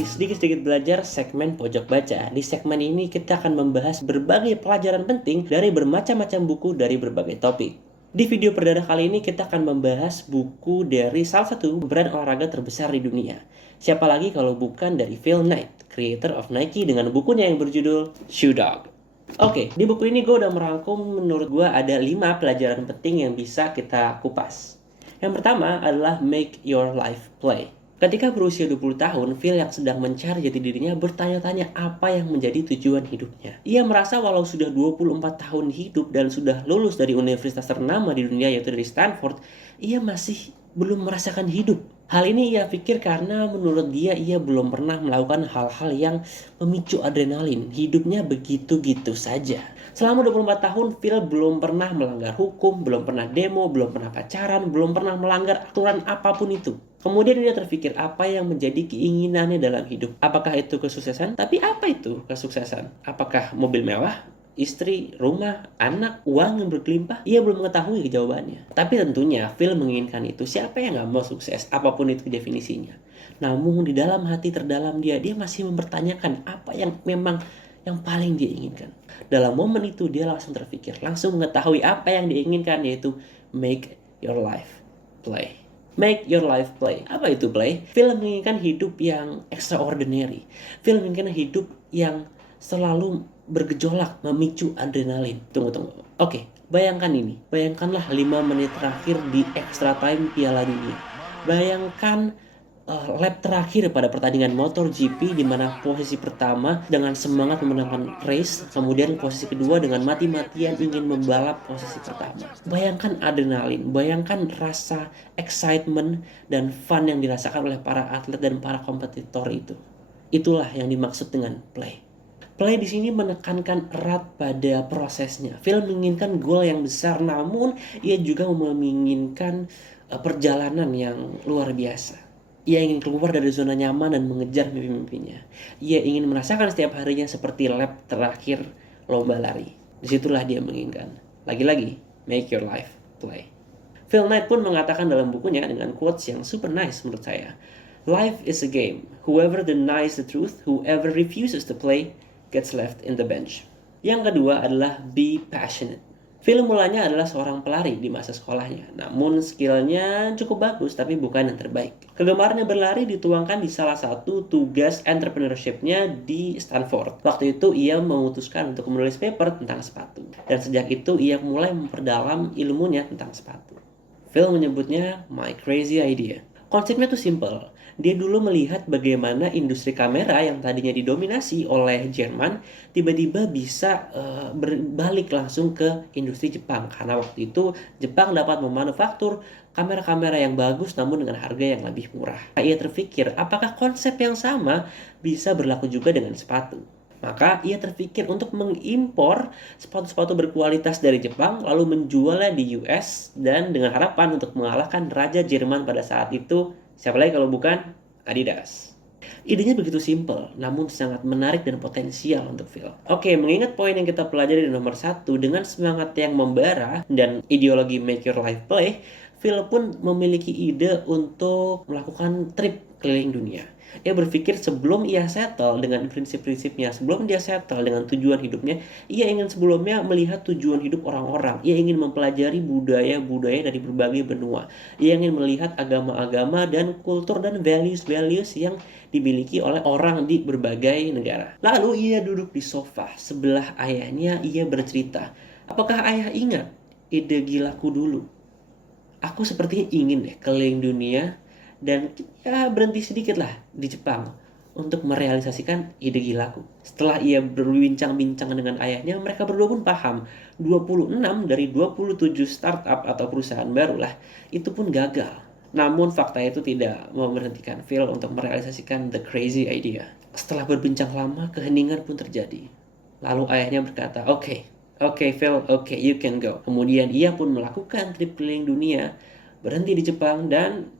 di Sedikit-Sedikit Belajar segmen Pojok Baca. Di segmen ini kita akan membahas berbagai pelajaran penting dari bermacam-macam buku dari berbagai topik. Di video perdana kali ini kita akan membahas buku dari salah satu brand olahraga terbesar di dunia. Siapa lagi kalau bukan dari Phil Knight, creator of Nike, dengan bukunya yang berjudul Shoe Dog. Oke, di buku ini gue udah merangkum menurut gue ada 5 pelajaran penting yang bisa kita kupas. Yang pertama adalah make your life play. Ketika berusia 20 tahun, Phil yang sedang mencari jati dirinya bertanya-tanya apa yang menjadi tujuan hidupnya. Ia merasa walau sudah 24 tahun hidup dan sudah lulus dari universitas ternama di dunia yaitu dari Stanford, ia masih belum merasakan hidup. Hal ini ia pikir karena menurut dia ia belum pernah melakukan hal-hal yang memicu adrenalin. Hidupnya begitu-gitu saja. Selama 24 tahun, Phil belum pernah melanggar hukum, belum pernah demo, belum pernah pacaran, belum pernah melanggar aturan apapun itu. Kemudian dia terpikir apa yang menjadi keinginannya dalam hidup. Apakah itu kesuksesan? Tapi apa itu kesuksesan? Apakah mobil mewah? Istri, rumah, anak, uang yang berkelimpah? Ia belum mengetahui jawabannya. Tapi tentunya Phil menginginkan itu. Siapa yang gak mau sukses? Apapun itu definisinya. Namun di dalam hati terdalam dia masih mempertanyakan apa yang memang yang paling dia inginkan. Dalam momen itu dia langsung terpikir, langsung mengetahui apa yang diinginkan, yaitu make your life play. Make your life play. Apa itu play? Phil menginginkan hidup yang extraordinary. Phil menginginkan hidup yang selalu bergejolak, memicu adrenalin. Tunggu. Oke, bayangkan ini. Bayangkanlah 5 menit terakhir di extra time Piala Dunia. Bayangkan lap terakhir pada pertandingan MotoGP di mana posisi pertama dengan semangat memenangkan race, kemudian posisi kedua dengan mati-matian ingin membalap posisi pertama. Bayangkan adrenalin, bayangkan rasa excitement dan fun yang dirasakan oleh para atlet dan para kompetitor itu. Itulah yang dimaksud dengan play. Play di sini menekankan erat pada prosesnya. Phil menginginkan gol yang besar, namun ia juga menginginkan perjalanan yang luar biasa. Ia ingin keluar dari zona nyaman dan mengejar mimpi-mimpinya. Ia ingin merasakan setiap harinya seperti lap terakhir lomba lari. Disitulah dia menginginkan. Lagi-lagi, make your life play. Phil Knight pun mengatakan dalam bukunya dengan quotes yang super nice menurut saya. Life is a game. Whoever denies the truth, whoever refuses to play, gets left in the bench. Yang kedua adalah be passionate. Phil mulanya adalah seorang pelari di masa sekolahnya, namun skillnya cukup bagus tapi bukan yang terbaik. Kegemarannya berlari dituangkan di salah satu tugas entrepreneurship-nya di Stanford. Waktu itu ia memutuskan untuk menulis paper tentang sepatu, dan sejak itu ia mulai memperdalam ilmunya tentang sepatu. Phil menyebutnya my crazy idea. Konsepnya tuh simple. Dia dulu melihat bagaimana industri kamera yang tadinya didominasi oleh Jerman tiba-tiba bisa berbalik langsung ke industri Jepang. Karena waktu itu Jepang dapat memanufaktur kamera-kamera yang bagus namun dengan harga yang lebih murah. Ia terpikir apakah konsep yang sama bisa berlaku juga dengan sepatu. Maka ia terpikir untuk mengimpor sepatu-sepatu berkualitas dari Jepang lalu menjualnya di US dan dengan harapan untuk mengalahkan Raja Jerman pada saat itu. Siapa lagi kalau bukan Adidas. Idenya begitu simpel, namun sangat menarik dan potensial untuk Phil. Oke, mengingat poin yang kita pelajari di nomor 1, dengan semangat yang membara dan ideologi make your life play, Phil pun memiliki ide untuk melakukan trip keliling dunia. Ia berpikir sebelum ia settle dengan prinsip-prinsipnya, sebelum dia settle dengan tujuan hidupnya, ia ingin sebelumnya melihat tujuan hidup orang-orang. Ia ingin mempelajari budaya-budaya dari berbagai benua. Ia ingin melihat agama-agama dan kultur dan values-values yang dimiliki oleh orang di berbagai negara. Lalu ia duduk di sofa sebelah ayahnya, ia bercerita, apakah ayah ingat ide gilaku dulu? Aku sepertinya ingin deh keliling dunia dan ya berhenti sedikit lah di Jepang untuk merealisasikan ide gilaku. Setelah ia berbincang-bincang dengan ayahnya, mereka berdua pun paham 26 dari 27 startup atau perusahaan baru lah itu pun gagal. Namun fakta itu tidak memberhentikan Phil untuk merealisasikan the crazy idea. Setelah berbincang lama, keheningan pun terjadi. Lalu ayahnya berkata, Oke, Phil, you can go. Kemudian ia pun melakukan trip keliling dunia, berhenti di Jepang, dan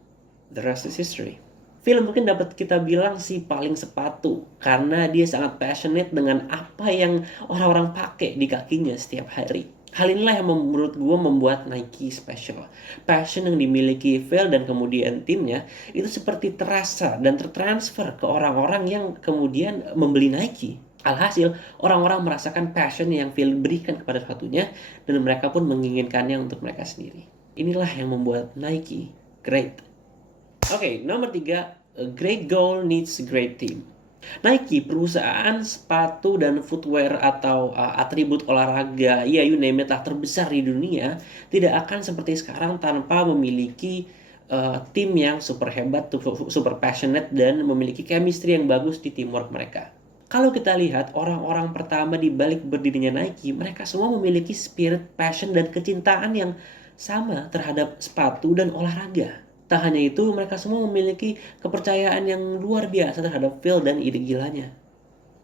the rest is history. Phil mungkin dapat kita bilang sih paling sepatu, karena dia sangat passionate dengan apa yang orang-orang pakai di kakinya setiap hari. Hal inilah yang menurut gue membuat Nike special. Passion yang dimiliki Phil dan kemudian timnya itu seperti terasa dan tertransfer ke orang-orang yang kemudian membeli Nike. Alhasil, orang-orang merasakan passion yang Phil berikan kepada sepatunya dan mereka pun menginginkannya untuk mereka sendiri. Inilah yang membuat Nike great. Oke, nomor 3, a great goal needs a great team. Nike, perusahaan sepatu dan footwear atau atribut olahraga, ya you name it lah, terbesar di dunia, tidak akan seperti sekarang tanpa memiliki tim yang super hebat, super passionate, dan memiliki chemistry yang bagus di teamwork mereka. Kalau kita lihat orang-orang pertama di balik berdirinya Nike, mereka semua memiliki spirit, passion, dan kecintaan yang sama terhadap sepatu dan olahraga. Tak hanya itu, mereka semua memiliki kepercayaan yang luar biasa terhadap Phil dan ide gilanya.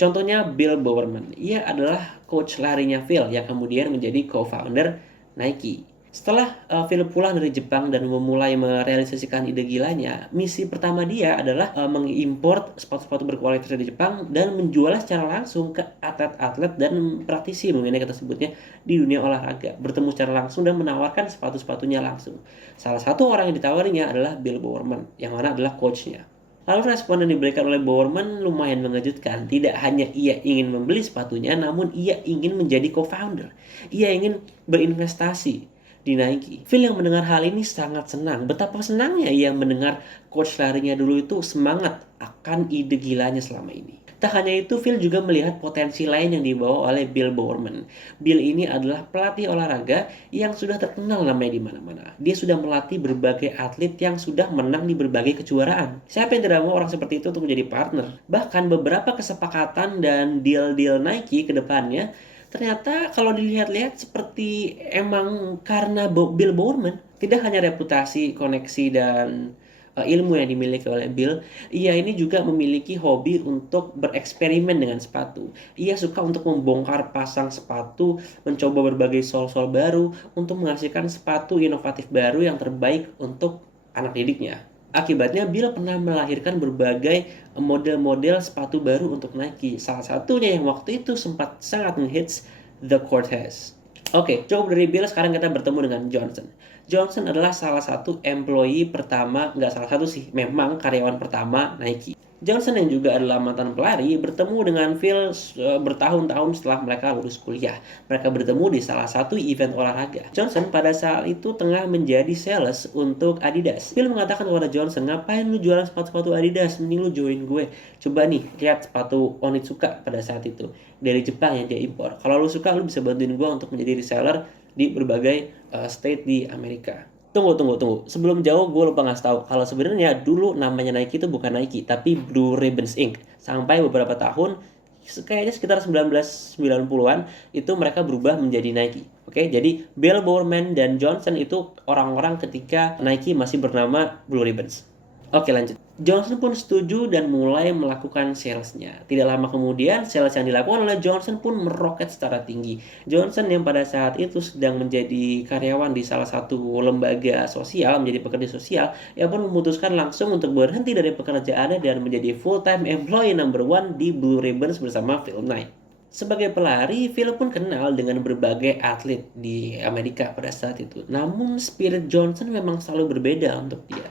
Contohnya Bill Bowerman. Ia adalah coach larinya Phil yang kemudian menjadi co-founder Nike. Setelah Phil pulang dari Jepang dan memulai merealisasikan ide gilanya, misi pertama dia adalah mengimport sepatu-sepatu berkualitas dari Jepang dan menjualnya secara langsung ke atlet-atlet dan praktisi, mungkin kita sebutnya, di dunia olahraga. Bertemu secara langsung dan menawarkan sepatu-sepatunya langsung. Salah satu orang yang ditawarinya adalah Bill Bowerman, yang mana adalah coachnya. Lalu respon yang diberikan oleh Bowerman lumayan mengejutkan. Tidak hanya ia ingin membeli sepatunya, namun ia ingin menjadi co-founder. Ia ingin berinvestasi di Nike. Phil yang mendengar hal ini sangat senang. Betapa senangnya ia mendengar coach larinya dulu itu semangat akan ide gilanya selama ini. Tak hanya itu, Phil juga melihat potensi lain yang dibawa oleh Bill Bowerman. Bill ini adalah pelatih olahraga yang sudah terkenal namanya di mana-mana. Dia sudah melatih berbagai atlet yang sudah menang di berbagai kejuaraan. Siapa yang tidak mau orang seperti itu untuk menjadi partner? Bahkan beberapa kesepakatan dan deal-deal Nike ke depannya ternyata kalau dilihat-lihat seperti emang karena Bill Bowerman. Tidak hanya reputasi, koneksi, dan ilmu yang dimiliki oleh Bill, ia ini juga memiliki hobi untuk bereksperimen dengan sepatu. Ia suka untuk membongkar pasang sepatu, mencoba berbagai sol-sol baru untuk menghasilkan sepatu inovatif baru yang terbaik untuk anak didiknya. Akibatnya, Bill pernah melahirkan berbagai model-model sepatu baru untuk Nike. Salah satunya yang waktu itu sempat sangat ngehits, The Cortez. Oke, cukup dari Bill, sekarang kita bertemu dengan Johnson. Johnson adalah salah satu employee pertama, nggak salah satu sih, memang karyawan pertama Nike. Johnson yang juga adalah mantan pelari bertemu dengan Phil bertahun-tahun setelah mereka lulus kuliah. Mereka bertemu di salah satu event olahraga. Johnson pada saat itu tengah menjadi sales untuk Adidas. Phil mengatakan kepada Johnson, ngapain lu jualan sepatu-sepatu Adidas? Mending lu join gue. Coba nih, lihat sepatu Onitsuka pada saat itu. Dari Jepang yang dia impor. Kalau lu suka, lu bisa bantuin gue untuk menjadi reseller di berbagai state di Amerika. Tunggu. Sebelum jauh, gue lupa ngasih tahu kalau sebenarnya dulu namanya Nike itu bukan Nike, tapi Blue Ribbons Inc. Sampai beberapa tahun, kayaknya sekitar 1990-an, itu mereka berubah menjadi Nike. Oke, jadi Bill Bowerman dan Johnson itu orang-orang ketika Nike masih bernama Blue Ribbons. Oke, lanjut. Johnson pun setuju dan mulai melakukan salesnya. Tidak lama kemudian, sales yang dilakukan oleh Johnson pun meroket secara tinggi. Johnson yang pada saat itu sedang menjadi karyawan di salah satu lembaga sosial, menjadi pekerja sosial, ia pun memutuskan langsung untuk berhenti dari pekerjaannya dan menjadi full-time employee number 1 di Blue Ribbons bersama Phil Knight. Sebagai pelari, Phil pun kenal dengan berbagai atlet di Amerika pada saat itu. Namun, spirit Johnson memang selalu berbeda untuk dia.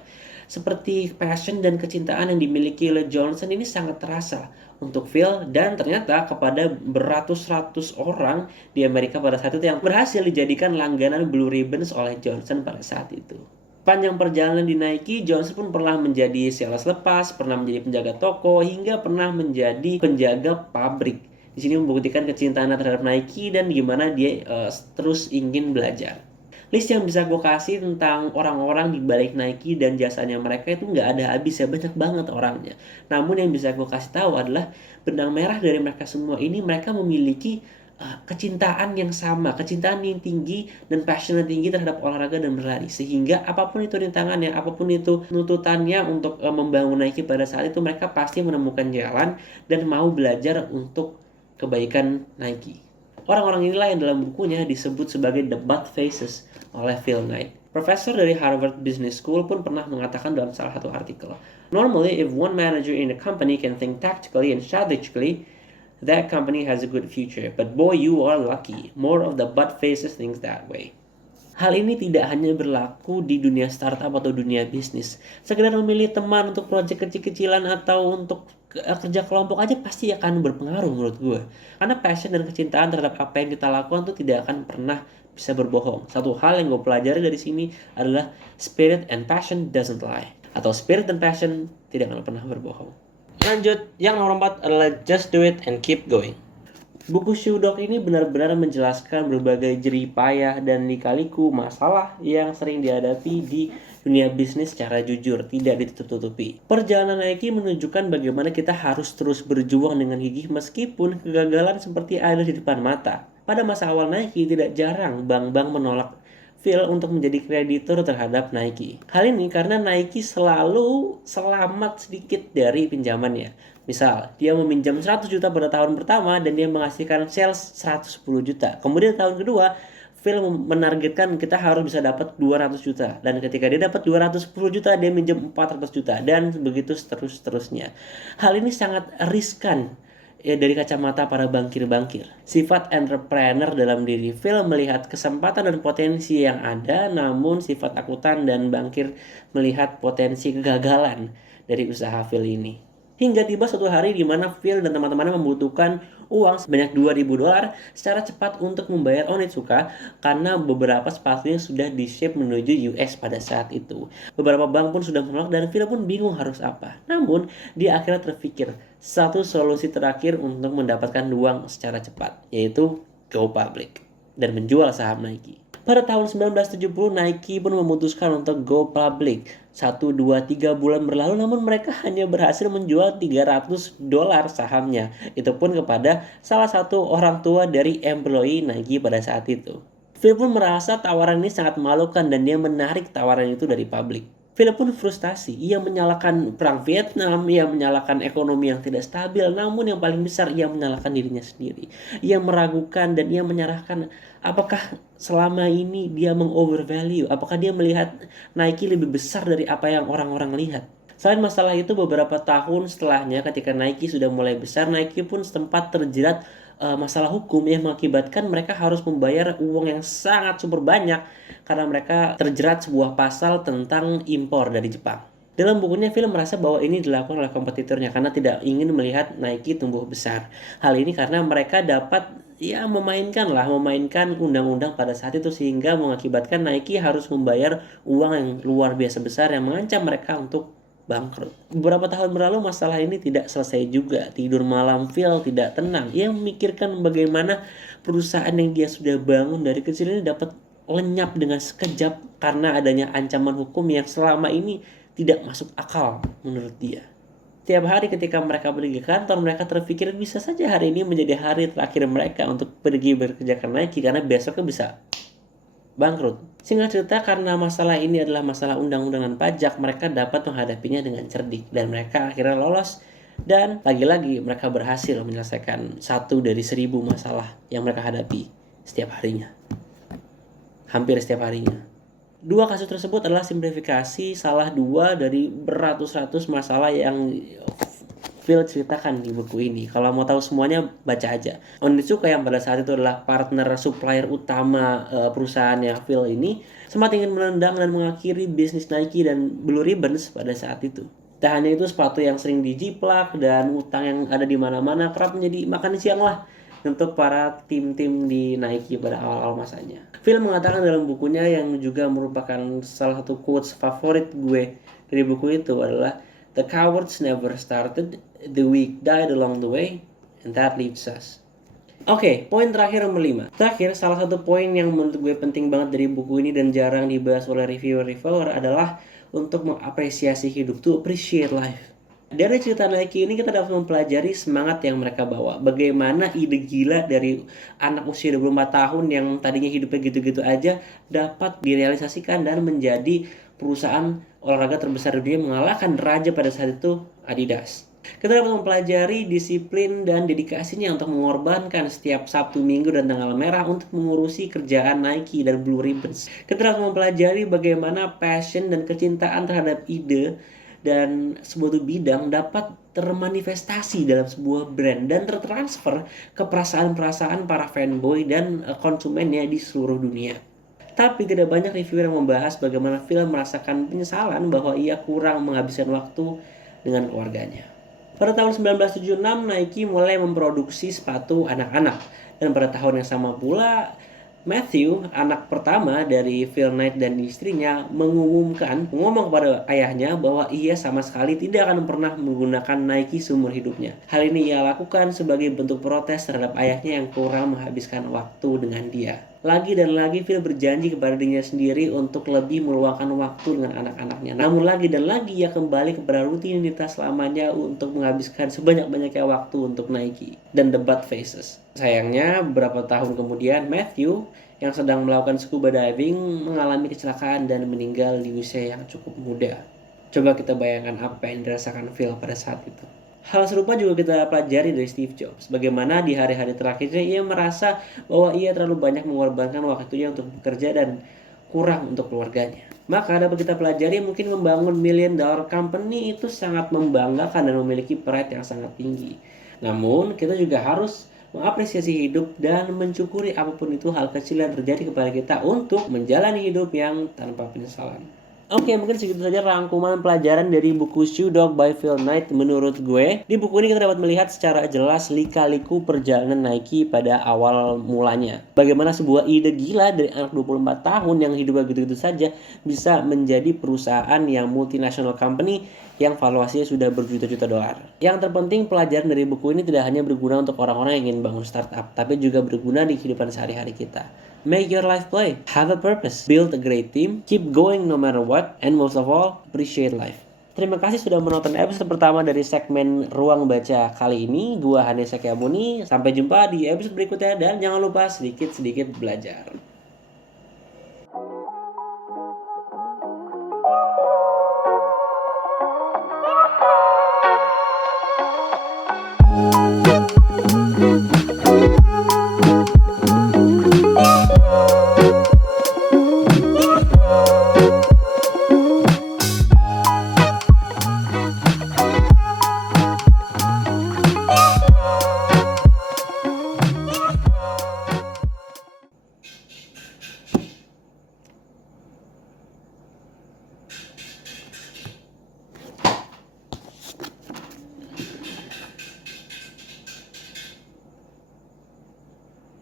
Seperti passion dan kecintaan yang dimiliki oleh Johnson ini sangat terasa untuk Phil dan ternyata kepada beratus-ratus orang di Amerika pada saat itu yang berhasil dijadikan langganan Blue Ribbons oleh Johnson pada saat itu. Panjang perjalanan di Nike, Johnson pun pernah menjadi sales lepas, pernah menjadi penjaga toko, hingga pernah menjadi penjaga pabrik. Di sini membuktikan kecintaannya terhadap Nike dan gimana dia terus ingin belajar. List yang bisa gue kasih tentang orang-orang di balik Nike dan jasanya mereka itu nggak ada habisnya, banyak banget orangnya. Namun yang bisa gue kasih tahu adalah benang merah dari mereka semua ini, mereka memiliki kecintaan yang sama, kecintaan yang tinggi dan passion yang tinggi terhadap olahraga dan berlari. Sehingga apapun itu rintangannya, apapun itu tuntutannya untuk membangun Nike pada saat itu, mereka pasti menemukan jalan dan mau belajar untuk kebaikan Nike. Orang-orang inilah yang dalam bukunya disebut sebagai The Bud Faces oleh Phil Knight. Profesor dari Harvard Business School pun pernah mengatakan dalam salah satu artikel, "Normally, if one manager in a company can think tactically and strategically, that company has a good future, but boy you are lucky. More of the butt faces thinks that way. Hal ini tidak hanya berlaku di dunia startup atau dunia bisnis. Sekedar memilih teman untuk proyek kecil-kecilan atau untuk kerja kelompok aja pasti akan berpengaruh menurut gue. Karena passion dan kecintaan terhadap apa yang kita lakukan tuh tidak akan pernah bisa berbohong. Satu hal yang gue pelajari dari sini adalah spirit and passion doesn't lie. Atau spirit dan passion tidak akan pernah berbohong. Lanjut, yang nomor 4 adalah just do it and keep going. Buku Shudok ini benar-benar menjelaskan berbagai jerih payah dan lika-liku masalah yang sering dihadapi di dunia bisnis secara jujur, tidak ditutup-tutupi. Perjalanan Nike menunjukkan bagaimana kita harus terus berjuang dengan gigih meskipun kegagalan seperti ada di depan mata. Pada masa awal Nike, tidak jarang bank-bank menolak Phil untuk menjadi kreditur terhadap Nike. Hal ini karena Nike selalu selamat sedikit dari pinjamannya. Misal, dia meminjam 100 juta pada tahun pertama dan dia menghasilkan sales 110 juta. Kemudian tahun kedua, Phil menargetkan kita harus bisa dapat 200 juta. Dan ketika dia dapat 210 juta, dia minjem 400 juta. Dan begitu seterusnya. Hal ini sangat riskan ya, dari kacamata para bankir-bankir. Sifat entrepreneur dalam diri Phil melihat kesempatan dan potensi yang ada, namun sifat akutan dan bankir melihat potensi kegagalan dari usaha Phil ini. Hingga tiba suatu hari di mana Phil dan teman-temannya membutuhkan uang sebanyak $2.000 secara cepat untuk membayar Onitsuka karena beberapa sepatunya sudah di-ship menuju US pada saat itu. Beberapa bank pun sudah menolak dan Phil pun bingung harus apa. Namun, dia akhirnya terpikir satu solusi terakhir untuk mendapatkan uang secara cepat, yaitu go public dan menjual saham Nike. Pada tahun 1970, Nike pun memutuskan untuk go public. 1, 2, 3 bulan berlalu, namun mereka hanya berhasil menjual $300 sahamnya. Itu pun kepada salah satu orang tua dari employee Nike pada saat itu. Phil pun merasa tawaran ini sangat memalukan dan dia menarik tawaran itu dari publik. Phil pun frustasi, ia menyalahkan perang Vietnam, ia menyalahkan ekonomi yang tidak stabil, namun yang paling besar ia menyalahkan dirinya sendiri. Ia meragukan dan ia menyerahkan apakah selama ini dia mengovervalue, apakah dia melihat Nike lebih besar dari apa yang orang-orang lihat. Selain masalah itu, beberapa tahun setelahnya ketika Nike sudah mulai besar, Nike pun sempat terjerat masalah hukum yang mengakibatkan mereka harus membayar uang yang sangat super banyak karena mereka terjerat sebuah pasal tentang impor dari Jepang. Dalam bukunya, Phil merasa bahwa ini dilakukan oleh kompetitornya karena tidak ingin melihat Nike tumbuh besar. Hal ini karena mereka dapat memainkan undang-undang pada saat itu sehingga mengakibatkan Nike harus membayar uang yang luar biasa besar yang mengancam mereka untuk bangkrut. Beberapa tahun berlalu, masalah ini tidak selesai juga. Tidur malam Phil tidak tenang. Ia memikirkan bagaimana perusahaan yang dia sudah bangun dari kecil ini dapat lenyap dengan sekejap karena adanya ancaman hukum yang selama ini tidak masuk akal menurut dia. Tiap hari ketika mereka pergi ke kantor, mereka terpikir bisa saja hari ini menjadi hari terakhir mereka untuk pergi bekerja ke Nike karena besoknya bisa bangkrut. Singkat cerita, karena masalah ini adalah masalah undang-undangan pajak, mereka dapat menghadapinya dengan cerdik dan mereka akhirnya lolos. Dan lagi-lagi mereka berhasil menyelesaikan 1 dari 1000 masalah yang mereka hadapi setiap harinya. Hampir setiap harinya. 2 kasus tersebut adalah simplifikasi salah 2 dari beratus-ratus masalah yang Phil ceritakan di buku ini. Kalau mau tahu semuanya, baca aja. Onitsuka yang pada saat itu adalah partner supplier utama perusahaannya Phil ini sempat ingin menendang dan mengakhiri bisnis Nike dan Blue Ribbons pada saat itu. Tak hanya itu, sepatu yang sering dijiplak dan utang yang ada di mana-mana kerap menjadi makan siang lah untuk para tim-tim di Nike pada awal-awal masanya. Phil mengatakan dalam bukunya yang juga merupakan salah satu quotes favorit gue dari buku itu adalah "The cowards never started, the weak died along the way, and that leaves us." Oke, poin terakhir nomor 5. Terakhir, salah satu poin yang menurut gue penting banget dari buku ini dan jarang dibahas oleh reviewer-reviewer adalah untuk mengapresiasi hidup, to appreciate life. Dari cerita Nike ini kita dapat mempelajari semangat yang mereka bawa. Bagaimana ide gila dari anak usia 24 tahun yang tadinya hidupnya gitu-gitu aja dapat direalisasikan dan menjadi perusahaan olahraga terbesar di dunia, mengalahkan raja pada saat itu, Adidas. Kita dapat mempelajari disiplin dan dedikasinya untuk mengorbankan setiap Sabtu, Minggu, dan tanggal merah untuk mengurusi kerjaan Nike dan Blue Ribbons. Kita dapat mempelajari bagaimana passion dan kecintaan terhadap ide dan sebuah bidang dapat termanifestasi dalam sebuah brand dan tertransfer ke perasaan-perasaan para fanboy dan konsumennya di seluruh dunia. Tapi tidak banyak reviewer yang membahas bagaimana Phil merasakan penyesalan bahwa ia kurang menghabiskan waktu dengan keluarganya. Pada tahun 1976, Nike mulai memproduksi sepatu anak-anak. Dan pada tahun yang sama pula, Matthew, anak pertama dari Phil Knight dan istrinya, ngomong kepada ayahnya bahwa ia sama sekali tidak akan pernah menggunakan Nike seumur hidupnya. Hal ini ia lakukan sebagai bentuk protes terhadap ayahnya yang kurang menghabiskan waktu dengan dia. Lagi dan lagi Phil berjanji kepada dirinya sendiri untuk lebih meluangkan waktu dengan anak-anaknya. Namun lagi dan lagi ia kembali kepada rutinitas lamanya untuk menghabiskan sebanyak-banyaknya waktu untuk Nike dan The Butt Faces. Sayangnya beberapa tahun kemudian Matthew yang sedang melakukan scuba diving mengalami kecelakaan dan meninggal di usia yang cukup muda. Coba kita bayangkan apa yang dirasakan Phil pada saat itu. Hal serupa juga kita pelajari dari Steve Jobs. Bagaimana di hari-hari terakhirnya ia merasa bahwa ia terlalu banyak mengorbankan waktunya untuk bekerja dan kurang untuk keluarganya. Maka dapat kita pelajari mungkin membangun $1 million company itu sangat membanggakan dan memiliki pride yang sangat tinggi. Namun kita juga harus mengapresiasi hidup dan mensyukuri apapun itu hal kecil yang terjadi kepada kita untuk menjalani hidup yang tanpa penyesalan. Oke, mungkin segitu saja rangkuman pelajaran dari buku Shoe Dog by Phil Knight menurut gue. Di buku ini kita dapat melihat secara jelas lika-liku perjalanan Nike pada awal mulanya. Bagaimana sebuah ide gila dari anak 24 tahun yang hidupnya gitu-gitu saja bisa menjadi perusahaan yang multinational company yang valuasinya sudah berjuta-juta dolar. Yang terpenting pelajaran dari buku ini tidak hanya berguna untuk orang-orang yang ingin bangun startup, tapi juga berguna di kehidupan sehari-hari kita. Make your life play, have a purpose, build a great team, keep going no matter what, and most of all, appreciate life. Terima kasih sudah menonton episode pertama dari segmen Ruang Baca kali ini. Gua Hanesa Kyamuni, sampai jumpa di episode berikutnya dan jangan lupa sedikit-sedikit belajar.